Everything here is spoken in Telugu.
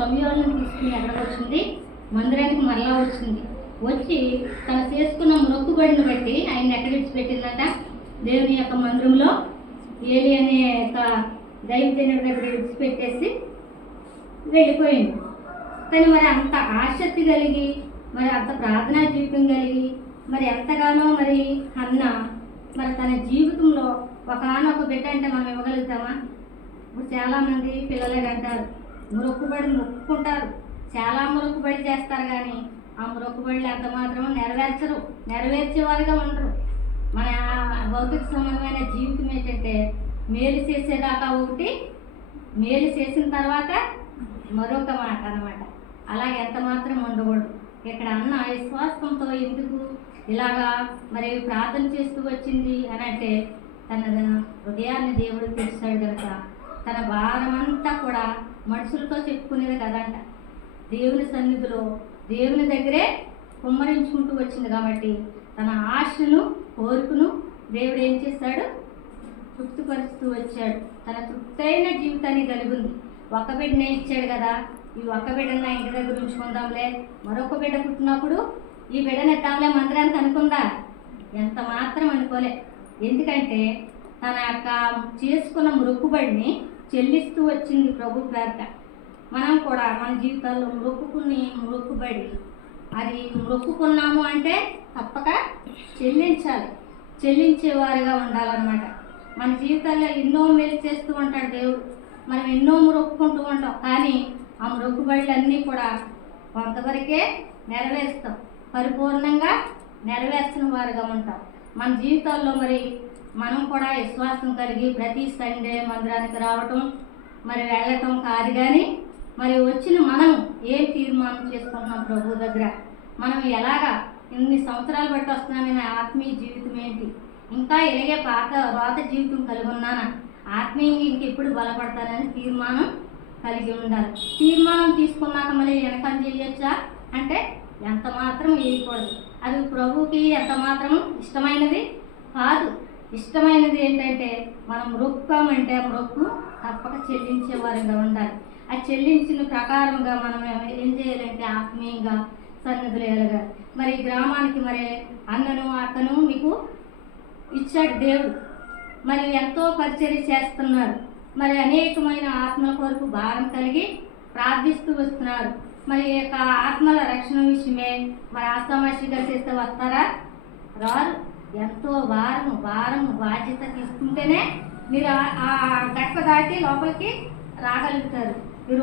సమయాలను తీసుకుని ఎక్కడికి వచ్చింది, మందిరానికి మరలా వచ్చింది. వచ్చి తను చేసుకున్న మొక్కుబడిని బట్టి ఆయన ఎక్కడ విడిచిపెట్టిందట, దేవుని యొక్క మందిరంలో ఏలి అనే యొక్క దైవజనుడి దగ్గర విడిచిపెట్టేసి వెళ్ళిపోయింది. కానీ మరి అంత ఆసక్తి కలిగి, మరి అంత ప్రార్థనా జీవితం కలిగి, మరి ఎంతగానో మరి అన్న మరి తన జీవితంలో ఒకనొక బిడ్డ అంటే మనం ఇవ్వగలుగుతామా? ఇప్పుడు చాలామంది పిల్లలే అంటారు, మొక్కుబడి మొక్కుకుంటారు, చాలా మొక్కుబడి చేస్తారు, కానీ ఆ మొక్కుబడిలు ఎంత మాత్రం నెరవేర్చేవారుగా ఉండరు. మన భౌతిక సంబంధమైన జీవితం ఏంటంటే మేలు చేసేదాకా ఒకటి, మేలు చేసిన తర్వాత మరొక మాట అన్నమాట. అలాగే ఎంత మాత్రం ఉండకూడదు. ఇక్కడ అన్న విశ్వాసంతో ఎందుకు ఇలాగా మరి ప్రార్థన చేస్తూ వచ్చింది అని అంటే, తన హృదయాన్ని దేవుడు తెలుస్తాడు కనుక తన భారమంతా కూడా మనుషులతో చెప్పుకునేది కదంట, దేవుని సన్నిధిలో దేవుని దగ్గరే కుమ్మరించుకుంటూ వచ్చింది. కాబట్టి తన ఆశను కోరికను దేవుడు ఏం చేశాడు, తృప్తిపరుస్తూ వచ్చాడు. తన తృప్తైన జీవితాన్ని కలిగి ఉంది. ఒక బిడ్డనే ఇచ్చాడు కదా, ఈ ఒక్క బిడ్డను నా ఇంటి దగ్గర ఉంచుకుందాంలే, మరొక బిడ్డ పుట్టినప్పుడు ఈ బిడ్డను ఎత్తాంలే మందిరానికి అనుకుందా? ఎంత మాత్రం అనుకోలే. ఎందుకంటే తన యొక్క చేసుకున్న మొక్కుబడిని చెల్లిస్తూ వచ్చింది ప్రభు పేరట. మనం కూడా మన జీవితాల్లో మొక్కుబడి అది మొక్కుకున్నాము అంటే తప్పక చెల్లించాలి, చెల్లించేవారుగా ఉండాలన్నమాట. మన జీవితాల్లో ఎన్నో మేలు చేస్తూ ఉంటాడు దేవుడు, మనం ఎన్నో మొక్కుకుంటూ ఉంటాం, కానీ ఆ మొక్కుబడులన్నీ కూడా కొంతవరకే నెరవేరుస్తాం, పరిపూర్ణంగా నెరవేర్చిన వారుగా ఉంటాం. మన జీవితాల్లో మరి మనం కూడా విశ్వాసం కలిగి ప్రతి సండే మందిరానికి రావటం మరి వెళ్ళటం కాదు, కానీ మరి వచ్చిన మనం ఏం తీర్మానం చేసుకుంటున్నాం ప్రభు దగ్గర, మనం ఎలాగా ఇన్ని సంవత్సరాలు బట్టి వస్తున్నామని ఆత్మీయ జీవితం ఏంటి, ఇంకా ఇలాగే రోత జీవితం కలిగి ఉన్నానా, ఆత్మీయంగా ఇంకెప్పుడు బలపడతానని తీర్మానం కలిగి ఉండాలి. తీర్మానం తీసుకున్నాక మళ్ళీ వెనకం చేయొచ్చా అంటే ఎంత మాత్రం వేయకూడదు. అది ప్రభువుకి ఎంత మాత్రం ఇష్టమైనది కాదు. ఇష్టమైనది ఏంటంటే మనం మొక్కామంటే ఆ మొక్కు తప్పక చెల్లించేవారుగా ఉండాలి. ఆ చెల్లించిన ప్రకారంగా మనం ఏం చేయాలంటే ఆత్మీయంగా సన్నిధులు ఎలగాలి. మరి గ్రామానికి మరి అన్నను అక్కను మీకు ఇచ్చాడు దేవుడు, మరి ఎంతో పరిచర్య చేస్తున్నారు, మరి అనేకమైన ఆత్మల కొరకు భారం కలిగి ప్రార్థిస్తూ వస్తున్నారు. మరి యొక్క ఆత్మల రక్షణ విషయమే మరి ఆస్తామాషిగా చేస్తే వస్తారా? రారు. ఎంతో భారం బాధ్యత తీసుకుంటేనే మీరు ఆ గడప దాటి లోపలికి రాగలుగుతారు.